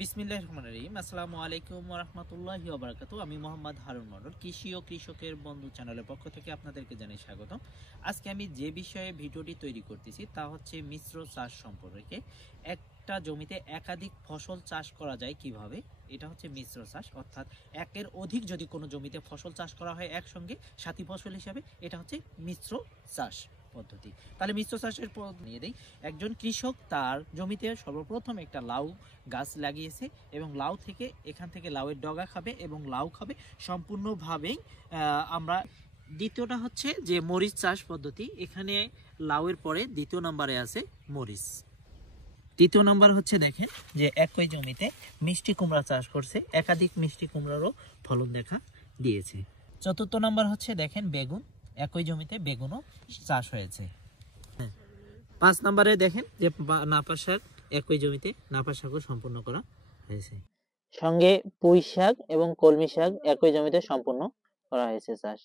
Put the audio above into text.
বিসমিল্লাহির রহমানির রহিম। আসসালামু আলাইকুম ওয়া রাহমাতুল্লাহি ওয়া বারাকাতুহু। আমি মোহাম্মদ হারুন মন্ডল, কৃষি ও কৃষকের বন্ধু চ্যানেলের পক্ষ থেকে আপনাদেরকে জানাই স্বাগতম। আজকে আমি যে বিষয়ে ভিডিওটি তৈরি করতেছি তা হচ্ছে মিশ্র চাষ সম্পর্কে। একটা জমিতে একাধিক ফসল চাষ করা যায় কিভাবে, এটা হচ্ছে মিশ্র চাষ। অর্থাৎ একের অধিক যদি কোনো জমিতে ফসল চাষ করা হয় একসঙ্গে সাথী ফসল হিসাবে, এটা হচ্ছে মিশ্র চাষ পদ্ধতি। তাহলে মিশ্র চাষের পদ্ধতি নিয়ে দেই। একজন কৃষক তার জমিতে সর্বপ্রথম একটা লাউ গাছ লাগিয়েছে এবং লাউ থেকে এখান থেকে লাউয়ের ডগা খাবে এবং লাউ খাবে সম্পূর্ণভাবেই আমরা। দ্বিতীয়টা হচ্ছে যে মরিচ চাষ পদ্ধতি। এখানে লাউয়ের পরে দ্বিতীয় নম্বরে আছে মরিচ। তৃতীয় নম্বর হচ্ছে দেখেন যে একই জমিতে মিষ্টি কুমড়া চাষ করছে, একাধিক মিষ্টি কুমড়ারও ফলন দেখা দিয়েছে। চতুর্থ নম্বর হচ্ছে দেখেন বেগুন, একই জমিতে বেগুনও চাষ হয়েছে। পাঁচ নম্বরে দেখেন যে নাপা শাক, একই জমিতে নাপা শাকও সম্পূর্ণ করা হয়েছে। সঙ্গে পুঁই শাক এবং কলমি শাক একই জমিতে সম্পূর্ণ করা হয়েছে চাষ।